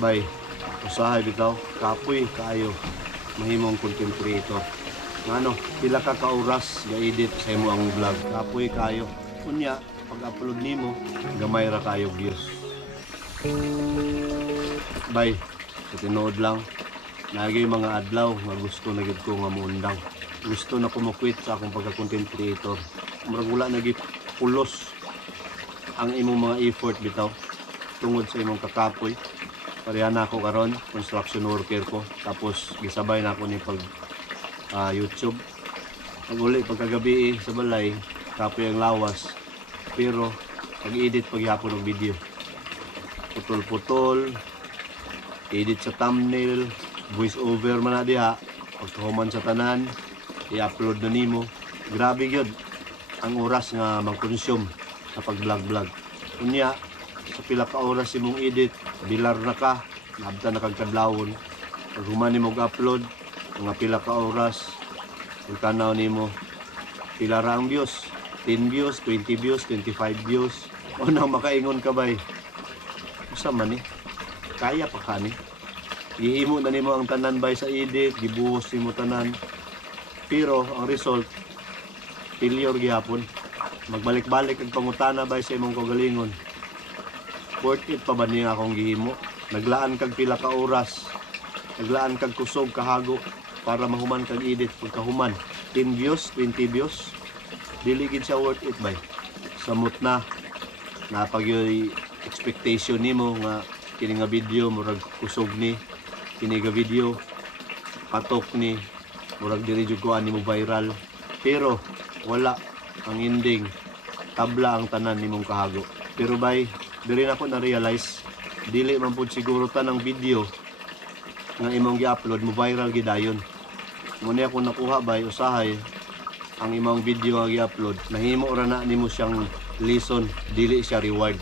Bay, usahay bitaw, kapoy kaayo mahimong content creator. Ngano, pila ka oras ga-edit sa imo ang vlog. Kapoy kaayo. Unya, pag-upload nimo, gamay ra kayo views. Bay, tinuod lang. Nagay mga adlaw nga gusto na gid ko nga muundang. Gusto na ko mo-quit sa akong pagka-content creator. Murag wala na gid pulos ang imong mga effort bitaw tungod sa imong kakapoy. Pareha na ako karon, construction worker ko. Tapos gisabay na ako ni pag YouTube. Pag uli pagkagabi sa balay, kapoy ang lawas. Pero pag-edit paghapon ng video, putol-putol, edit sa thumbnail, voice over man na diha, pagkahuman sa tanan, i-upload na nimo. Grabe gyud ang oras nga mag-consume sa pag-vlog. Unya, sa pila ka oras imong edit, bilar na ka, nabta na kag kadlawon. Pag human nimo upload, mga pila ka oras, kung tanaw nimo, pila ra ang views, 10 views, 20 views, 25 views. O nang makaingon ka bay, usa man ni, kaya pa ka ni. Ihimo na nimo ang tanan bay sa edit, gibuhos nimo tanan. Pero ang result, failure gihapon. Magbalik-balik ang pangutana bay sa imong kagalingon. Worth it pa ba niya akong gihimo? Naglaan kag pila ka oras, naglaan kag kusog kahago para mahuman kag edit pagkahuman. 10 views, 20 views, dili gid siya worth it bay. Samot na napagyoy expectation nimo nga kini nga video murag kusog ni, kini nga video patok ni, murag diri jud ko ani mo viral. Pero wala ang ending, tabla ang tanan nimong kahago. Pero bay, diri na ko na-realize, dili man pud siguro tanang video nga imong gi-upload mo viral gidayon. Muna ako nakuha bay, usahay ang imong video nga gi-upload, nahimo ra na nimo siyang lesson, dili siya reward.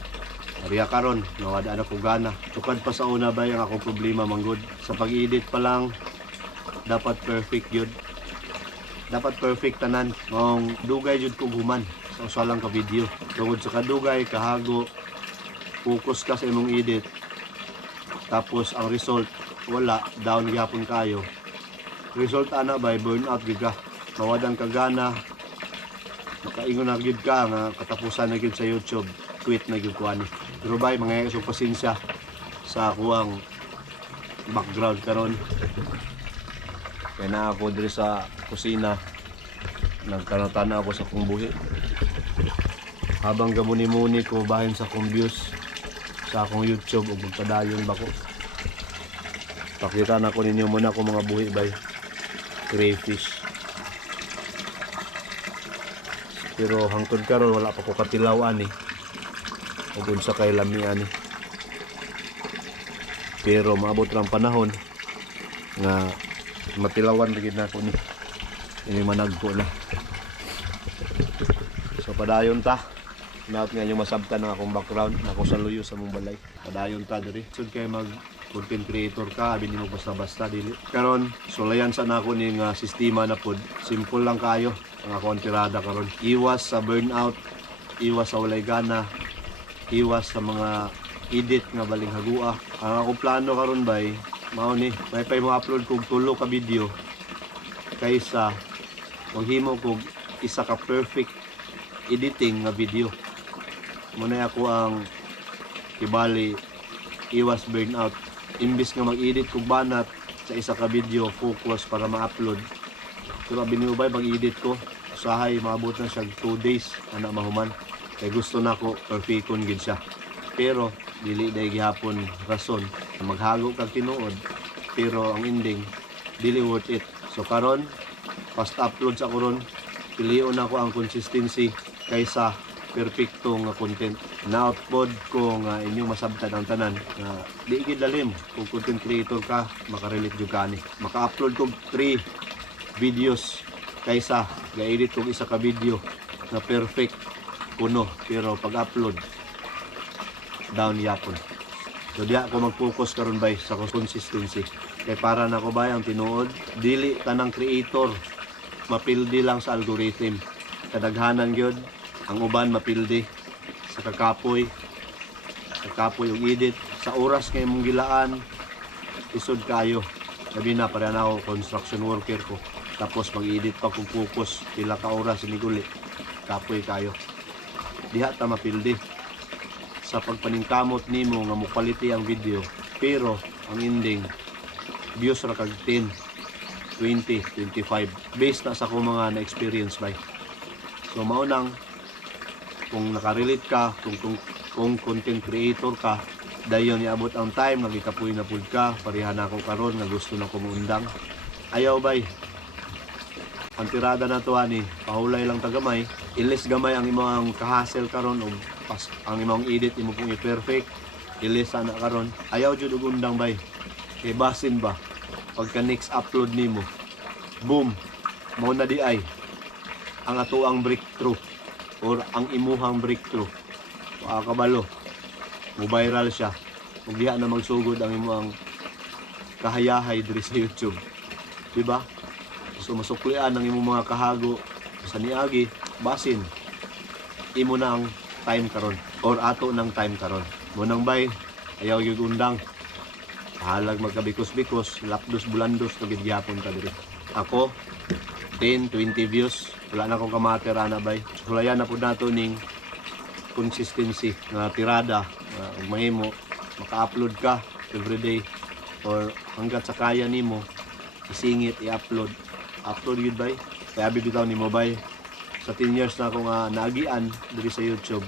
Ariya karon, nawada na ko gana. Tukad pa sa una bay ang akong problema manggod. Sa pag-edit pa lang, dapat perfect yun. Dapat perfect tanan. Maong dugay jud kog human sa usa lang ka video. Tungod sa kadugay, kahago, focus ka sa imong edit. Tapos ang result, wala, down gyapon kayo. Result ana bay, burnout gid ka. Mawadan ka gana. Makaingon na gid ka nga katapusan na gid sa YouTube. Quit na gid ko ani. Pero bay, mga isog pasensya sa akuang background karon. Kaya na ako diri sa kusina, nagtanong-tanong ako sa akong buhi. Habang gamuni-muni ko bahin sa akong views sa akong YouTube ug magpadayon ba ko. Pakita na ko ninyo muna ko mga buhi bay. Crayfish. Pero hangtod karon wala pa ko katilaw ani. Ug unsa kay lami ani. Pero maabot lang panahon nga matilawan gid na ko ni. Ini managko na. So padayon ta. Naot nga yung masabtan ng akong background, nako sa luyo sa mong balay. Padayon ta diri. Sud kay mag content creator ka, abi nimo basta-basta dili. Karon sulayan sa nako ning sistema na pod. Simple lang kayo ang akong tirada karon. Iwas sa burnout, iwas sa walay gana, iwas sa mga edit nga baling hagua. Ang akong plano karon bay, mao ni may mo upload kog 3 ka video kaysa maghimo kog isa ka perfect editing nga video. Muna ako ang ibali iwas burnout. Imbis nga mag-edit kog banat sa isa ka video, focus para ma-upload. Pero binubay pag-edit ko, usahay maabot na siya 2 days ana mahuman. Kay gusto na ko perfecton gid siya. Pero dili day gihapon rason maghago kag tinuod, pero ang ending dili worth it. So karon fast upload sa karon, pilion ako ang consistency kaysa perfecto nga content. Na-outpod ko nga inyong masabtan ang tanan nga di gid lalim kung content creator ka, makarelate jud ka ni. Maka-upload ko 3 videos kaysa ga-edit kog isa ka video na perfect kuno, pero pag-upload down yapon. So di ako mag-focus karon bay sa consistency. Kay para na ko bay ang tinuod, dili tanang creator mapildi lang sa algorithm. Kadaghanan gyud ang uban mapildi sa kakapoy og edit, sa oras nga imong gilaan isod kayo. Sabi na para na ako construction worker ko. Tapos mag-edit pa kung focus pila ka oras iniguli. Kapoy kayo. Diha ta mapildi sa pagpaningkamot nimo nga mo quality ang video, pero ang ending views ra kag 10, 20, 25 based na sa akong mga na-experience bay. So mao nang kung nakarelate ka, kung content creator ka, dayon iabot ang time nagikapoy na pud ka, pareha na ako karon nga gusto na ko muundang. Ayaw bay. Ang tirada na to ani, pahulay lang tagamay, ilis gamay ang imong kahasel karon og ang imong edit imo pong i-perfect, ilis ana karon. Ayaw jud og undang bay. Kay basin ba pagka next upload nimo, boom, mao na di ay ang atoang breakthrough or ang imuhang breakthrough. Kabalo, mo viral siya. Ug diha na magsugod ang imong kahayahay diri sa YouTube. Di ba? So masuklian ang imong mga kahago sa niagi, basin imo na ang time karon or ato ng time karon. Munang bay, ayaw gyud undang. Halag magkabikos-bikos, lapdos bulandos to gid gyapon ka diri. Ako 10, 20 views, wala na akong kamatera na bay. Hulayan na pud nato ning consistency na tirada, ug mahimo maka-upload ka everyday or hanggat sa kaya nimo isingit i-upload. Upload yun bay. Kaya bibitaw ni mo bay. Sa 10 years na ako nga naagian diri sa YouTube.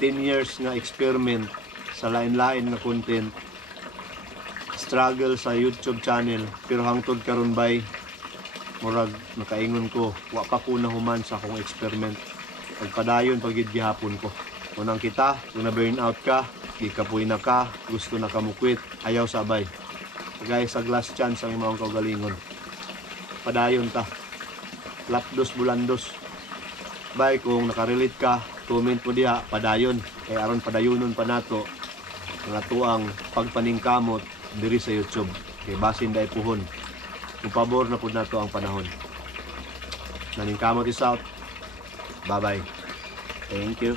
10 years nga experiment sa lain-lain nga content. Struggle sa YouTube channel. Pero hangtod karon bay, murag nakaingon ko, wa pa ko nahuman sa akong experiment. Pagpadayon pagid gihapon ko. Unang kita, kung na-burn out ka, di kapoy na ka, gusto na ka mo quit, ayaw sabay. Guys, sa last chance ang imong kaugalingon. Padayon ta. Lapdos bulandos. Bay, kung nakarelate ka, comment mo diha, padayon. Kaya aron padayonon pa nato ang atuang pagpaningkamot diri sa YouTube. Kay basin day puhon. Kung pabor na pud nato ang panahon. Naningkamot is out. Bye-bye. Thank you.